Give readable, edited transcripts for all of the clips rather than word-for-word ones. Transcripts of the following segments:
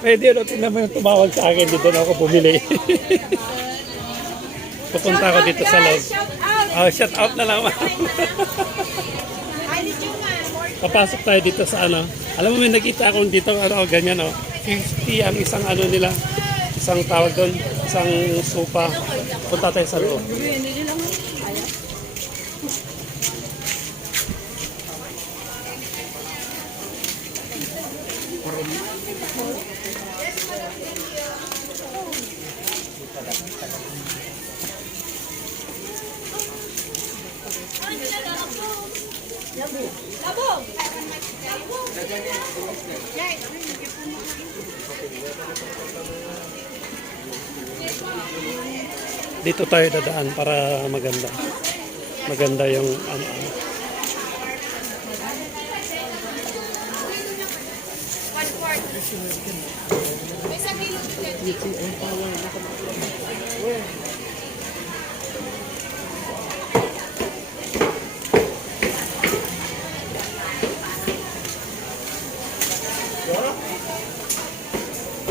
Pwede yun. Tingnan mo yung tumawag sa akin. Dito na ako bumili. Pupunta ako dito sa loob. Shout out na lang. Papasok tayo dito sa ano. Alam mo, may nakita akong dito, ano, ganyan, oh. 50 ang isang ano nila. Isang tawag doon. Isang sopa. Punta tayo sa loob. Dito tayo dadaan para maganda. Maganda yung ano.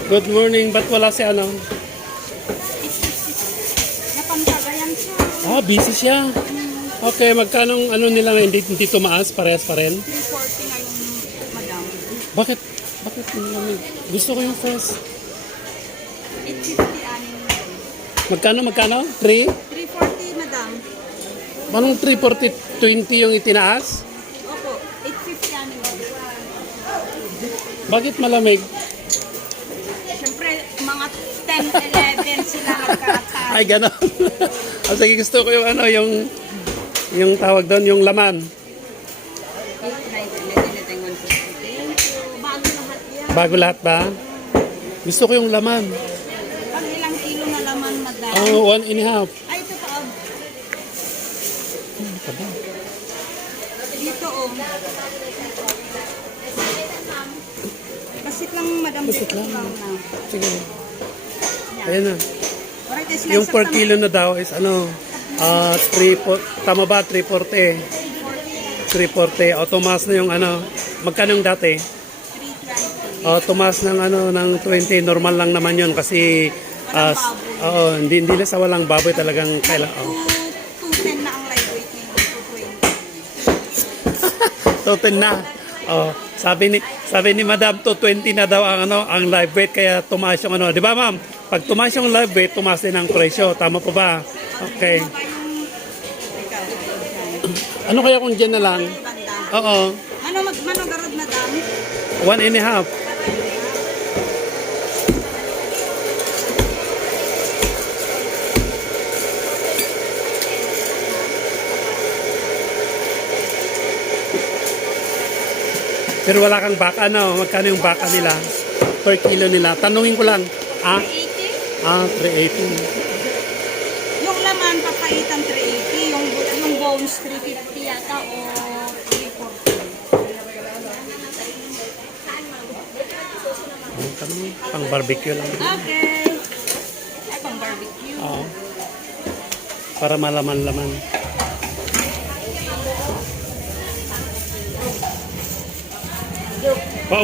Good morning, ba't wala si ano? Napampagayan siya. Busy siya. Okay, magkano ano nila ngayon? Hindi tumaas? Parehas pa rin? 340 na yung madam. Bakit? Bakit? Gusto ko yung first. 850 anin. Magkano? 3? 340 madam. Anong 340? 20 yung itinaas? Opo, 850 anin. Bakit malamig? Siyempre, mga 10, 11 sila nagkakasal. Ay, gano'n. Sige, gusto ko yung ano, yung tawag doon, yung laman. Bago lahat ba? Gusto ko yung laman. Pag ilang kilo na laman, madam? Oh, 1.5. Ay, ito pa. Dito, oh. Basit lang, madam. Basit lang. Na. Sige. Ayan na. Alright, slice Yung of 4 kilo na daw is ano, 3, tama ba? 340. 340. O, tumaas na yung ano. Magkano yung dati? 320. O, tumaas ng ano, ng 20. Normal lang naman yun kasi hindi na sa walang baboy talagang kailangan. 210 na ang live weight niya. 220. 210 na. Oh, sabi ni Madam 220 na daw ang ano, ang live weight kaya tumaas yung ano. 'Di ba, ma'am? Pag tumaas yung live weight, tumaas din ang presyo. Tama po ba? Okay. Ano kaya kung diyan na lang? Oo. Ano garod, madam? 1.5. Pero wala kang baka, no? Magkano yung baka nila? Per kilo nila. Tanungin ko lang. 380? 380. Yung laman, papaitan 380. Yung bones, 350 yata o 340. Pang barbecue lang. Okay. Ay, pang barbecue. Oo. Para malaman-laman.